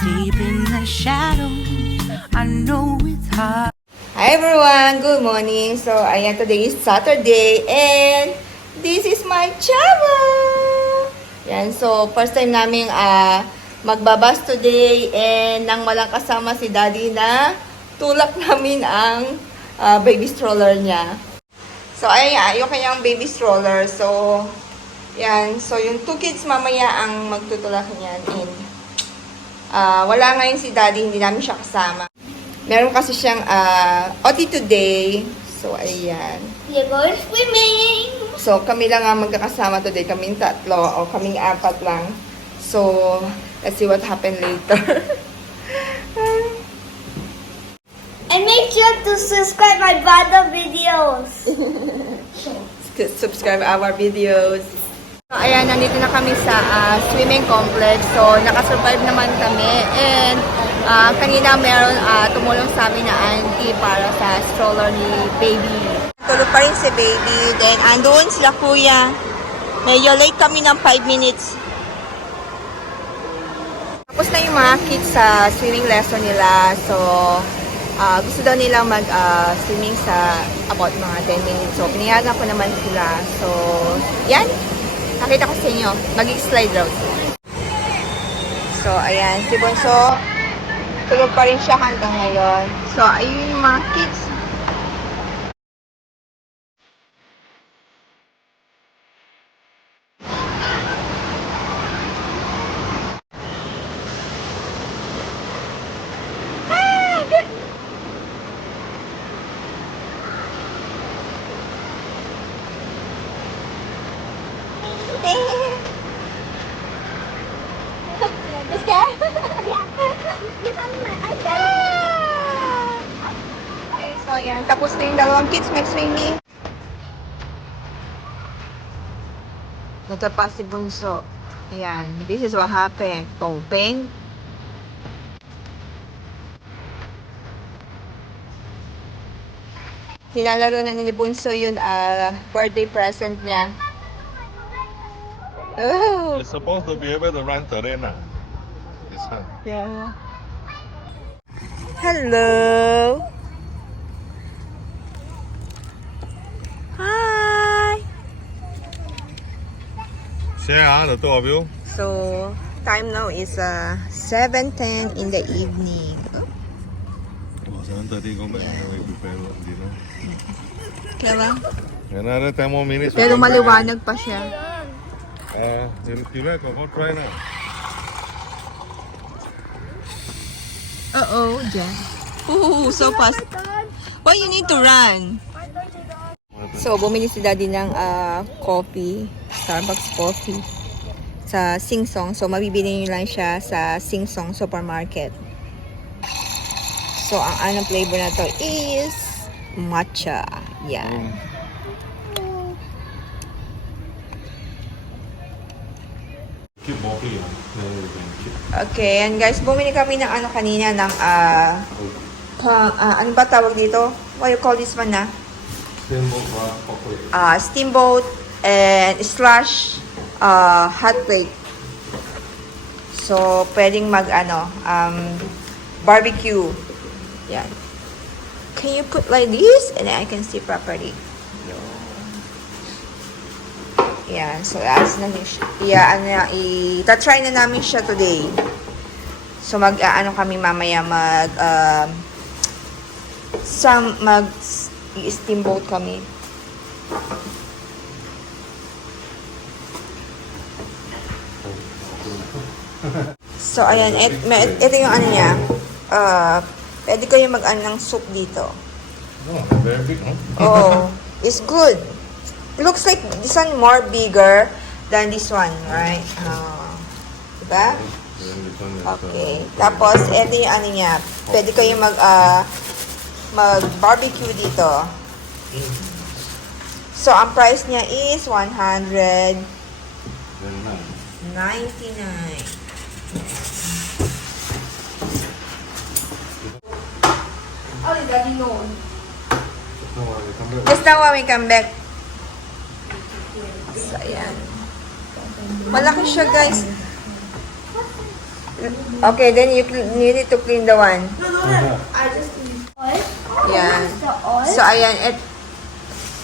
Deep in the shadows, I know it's hard. Hi everyone! Good morning! So, ayan, today is Saturday and this is my channel! Yan, so first time namin magbabas today and nang walang kasama si Daddy na tulak namin ang baby stroller niya. So, ayan, yung kanyang baby stroller. So, yan. So, yung 2 kids mamaya ang magtutulak niyan and wala ngayon si Daddy, hindi namin siya kasama. Meron kasi siyang OT today. So, ayan. You're going swimming! So, kami lang ang magkakasama today. Kaming 3 o kaming 4 lang. So, let's see what happened later. And make sure to subscribe my brother videos. Subscribe our videos. So, ayan, nandito na kami sa swimming complex. So, nakasurvive naman kami. And, kanina meron tumulong sa amin na auntie para sa stroller ni baby. Tulog pa rin si baby. Then, andun sila kuya. Medyo late kami ng 5 minutes. Tapos na yung mga kids sa swimming lesson nila. So, gusto daw nilang mag-swimming sa about mga 10 minutes. So, pinayagan ko naman sila. So, yan. Nakita ko sa inyo. Mag-slide raw sila. So, ayan. Si Bonso, tulog pa rin siya hanggang ngayon. So, ayun yung mga kids. So, ayan. Tapos na yung dalawang kids mag-swimming. Natapa si Bunso. Ayan. This is what happened. Pain. Nilalaro na ni Bunso yun, birthday present niya. Oh! It's supposed to be able to run terrain. This one. Yeah. Hello. Hi. Share the two of you. So, time now is 7:10 in the evening. Oh, 7:30 go back. We prepare dinner. Diba? Another 10 more minutes. Pero maliwanag pa siya. You like go try now. Uh-oh, Jen. Ooh, so fast. Why you need to run? So, bumili si Daddy ng coffee, Starbucks coffee, sa Sing Song. So, mabibili niyo lang siya sa Sing Song Supermarket. So, ang anong flavor na to is matcha. Yan. Keep walking. Then we can keep. Okay, and guys, bumili kami ng ano kanina ng ano ba tawag dito? What you call this one na? Steamboat and slash hot plate. So, pwedeng barbecue. Yan. Can you put like this? And then I can see properly. Yan. So, ita-try na namin siya today. So, kami mamaya steamboat kami. So, ayan. Ito yung ano niya. Pwede kayo mag-ano ng soup dito. Oh, very big, huh? Oh, it's good. It looks like this one more bigger than this one, right? Diba? Okay. Tapos, ito yung ano niya. Pwede kayo mag-barbecue dito. So, ang price niya is 199. Oh, Daddy, no. Just now when we come back. So, ayan. Malaki siya, guys. Okay, then you need to clean the one. I just use oil. Yeah. Use the oil. So, ayan.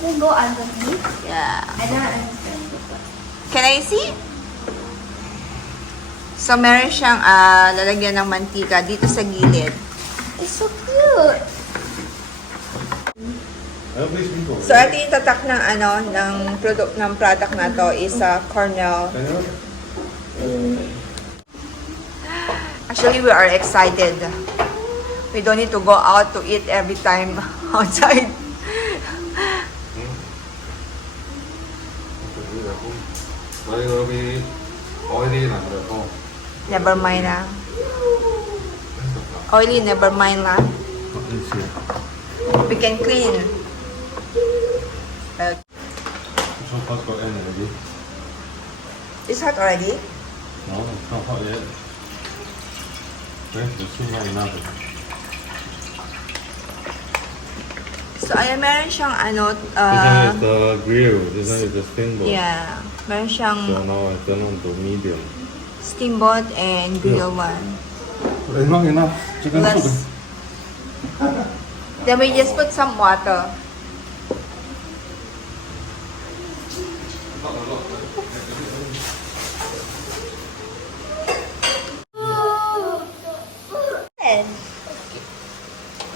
Then go underneath. Yeah. I don't understand. Can I see? So, meron siyang lalagyan ng mantika dito sa gilid. It's so cute. Please be cool. So, ito yung tatak ng ng product na to is Cornell. Actually, we are excited. We don't need to go out to eat every time outside. Vậy rồi bị oily làm được không? Never mind na. Oily, never mind na. We can clean. So fast got in already. It's hot already? No, it's not hot yet. Okay, there's still not enough. So, ayan, meron siyang This one is the grill, this one is the steamboat. yeah, meron siyang So now I turn on to medium. steamboat and grill one. It's not enough chicken soup. Plus, then we just put some water.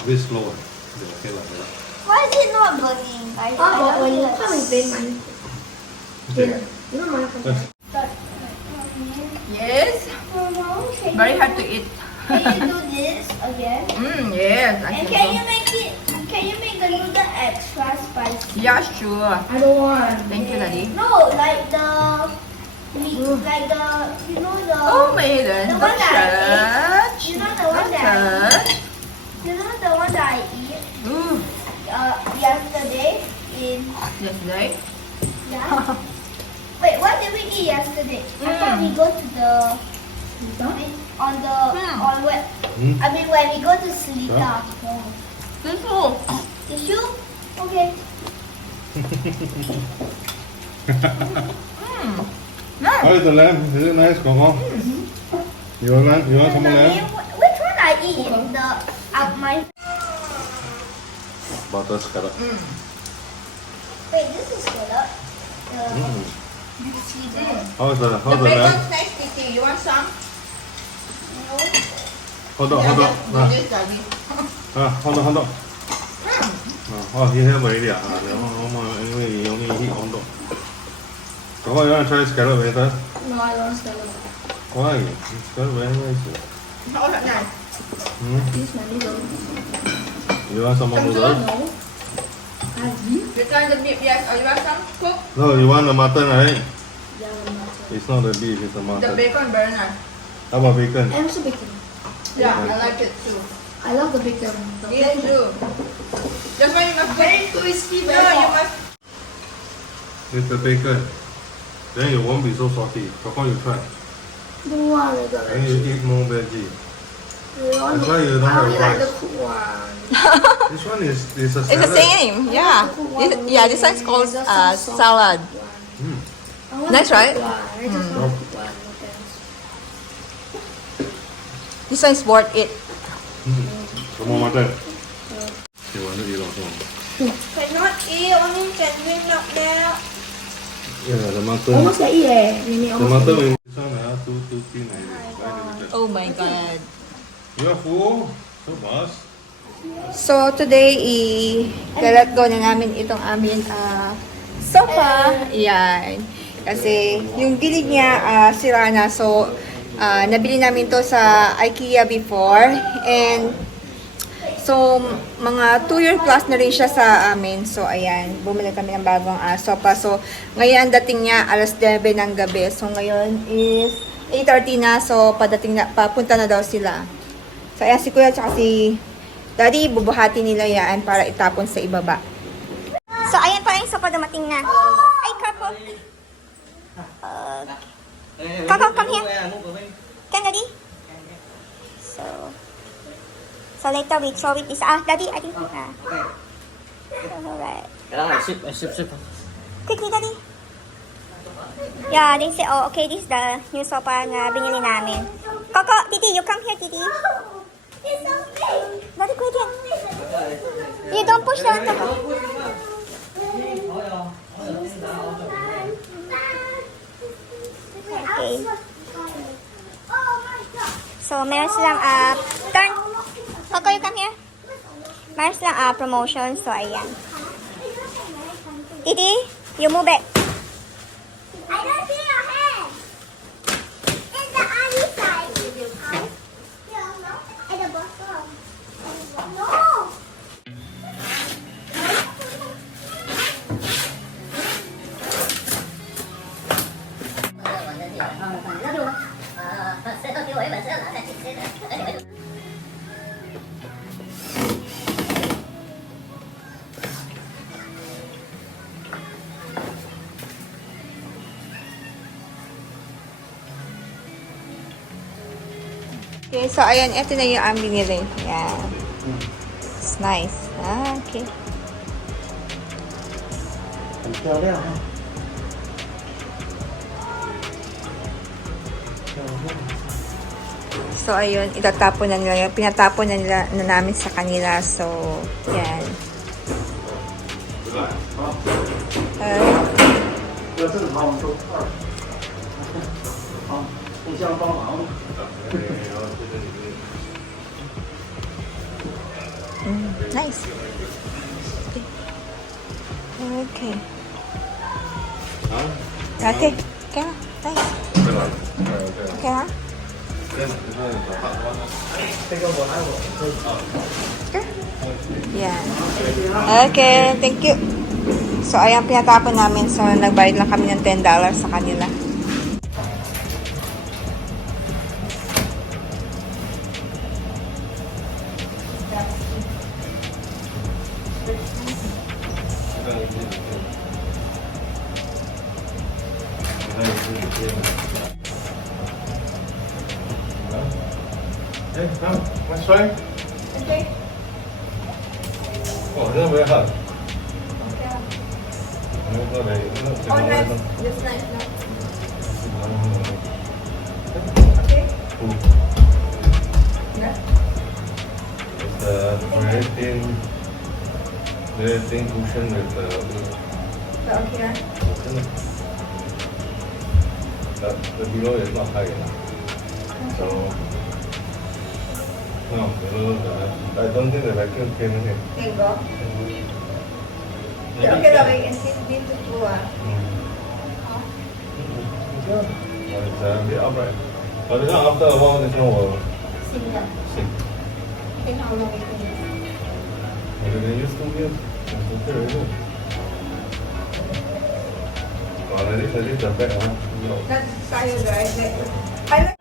Bit slow. Okay lah. Why is it not burning? I don't understand. Yes, very hard to eat. Can you do this again? Yes, I And think can you so. make it? Can you make the noodle extra spicy? Yeah, sure. I don't want. Thank you, Daddy. No, like the meat, like the Oh, Maiden, The one that I touch. you know the one that I Touch. you know the one that I eat Ooh, yesterday in yesterday. yeah. Wait, what did we eat yesterday? I thought we go to the on the on where I mean when we go to Seletar. This one. Tissue? Okay. Nice. How is the lamb? Is it nice, Coco? You want some more lamb? Which one I eat? The my Butter scallop. wait, this is scallop. How's the The lamb? bacon's nice, Titi. You want some? Hold on, hold on. Yes, Daddy. Hold on. Oh, he have already. Anyway, he only eat hot dog. Coco, you want to try scallop later? No, I don't scallop. Why? Scallop very nice. Oh, that's nice. This my noodle. You want some more noodles? No. You try the meat, yes. Oh, you want some? Cook. No, you want the mutton, right? Yeah, I'm It's not the beef, it's the The mutton. bacon very nice. How about bacon? I'm also bacon. Yeah, I like it too. I love the bacon. Me too. That's why you must very crispy. No, you must. It's the bacon. Then it won't be so salty. Coco, you try. Don't want it. Then you eat more veggie. That's why you don't have rice. This one is a salad. It's the same. Yeah. This one's called salad. Nice, right? No. This one's worth it. Some more mutton. You want to eat also? Cannot eat, only can drink milk now. Yeah, the mutton. Almost like eat eh. The mutton in this one, too thin. Oh my God. You are full? So much? So, today, i-let go na namin itong aming sofa. Yan. Kasi, yung gilid niya, sira na. So, nabili namin to sa IKEA before. And, so, mga 2 years plus na rin siya sa amin. So, ayan. Bumili kami ng bagong sofa. So, ngayon ang dating niya, alas 9 ng gabi. So, ngayon is 8:30 na. So, papunta na daw sila. So, ayan si Kuya at si Daddy, bubuhati nila yan para itapon sa ibaba. So, ayan pa yung sopa dumating na. Ay, Carpo. Come here. Can, Daddy? So later we throw it this. Daddy, I think. Alright. Sip. Quickly, Daddy. Yeah, they say, oh, okay, this is the new sofa na binili namin. Coco, Didi, you come here, Didi. It's so big. Very quick again. You don't push the Coco. Okay. Oh my god. So, meron silang, turn. Coco, you come here. Meron silang, promotion. So, ayan. Didi, you move it. I don't see your head. It's the other side. Yeah, no. At the bottom. No. Okay, so ayan, ito na yung aming binili. Yan. It's nice. Okay. 很漂亮啊。 So, ayun, itatapon na nila. Pinatapon na nila na namin sa kanila. So, yan. 要正常我们都二，好，互相帮忙。 Nice. Okay. Okay. Okay. Nice. Okay, ha? Sure. Yan. Okay, thank you. So, ayan, pinatapon namin. So, nagbayad lang kami ng $10 sa kanila. Hey, come, let's try. Okay. Oh, this is very hard. Just nice, no? It's very thin cushion with So, okay, ha? the below is not high enough. So, no, I don't think the vacuum came in here. Tingo? Okay, okay. Insist dito po, ah. Yeah. But it's a bit upright. But then after a while, this one will Singa. sink. Okay, how long it is? Maybe they use 2 years. It's okay already. Already the back, huh? No. That's tayo, guys. Like,